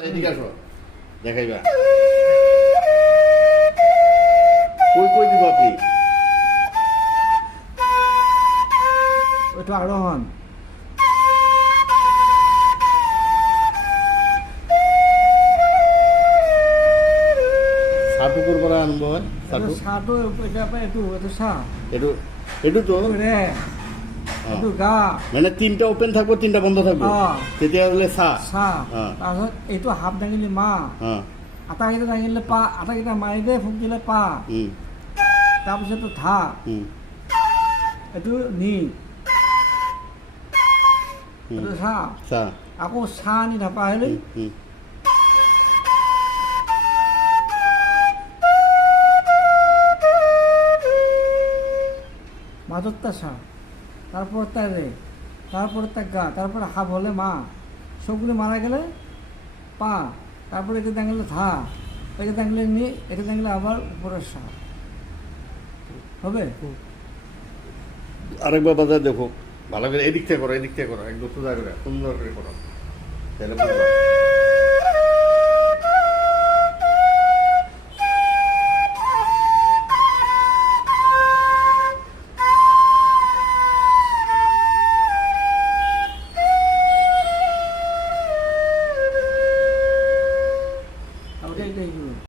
এদিকে আসো দেখাইবা কই কই দিব আপনি ওটা আরোহণ সাটুকুর পরে আরম্ভ হয় সাটু সাটো এটা এটা সা এটু এটু তো রে হ্যাঁ। এটা গা মানে তিনটা ওপেন থাকবো তিনটা বন্ধ থাকবো তেতিয়া হলে সা সা হ্যাঁ। তাৰপিছত এইটো হাফ দাঙিলে মা হ্যাঁ আটাকেইটা দাঙিলে পা আটাকেইটা মাৰি দিয়ে ফুক দিলে পা তাৰপিছতো ধা এইটো নি এইটো চা সা আকৌ চা নি ধাপা আহিলে মাজতটা সা তারপর তার রে তারপরে তার গা তারপরে হাফ হলে মা সবগুলো মারা গেলে পা তারপরে এটা দাঁড়ালে ধা এটা দাঁড়ালে নি এটা দাঁড়ালে আবার উপরের সা হবে আরেকবার বাজার দেখো ভালো করে এদিক থেকে করো একদম সোজা করে সুন্দর করে করো তাহলে বুঝবা।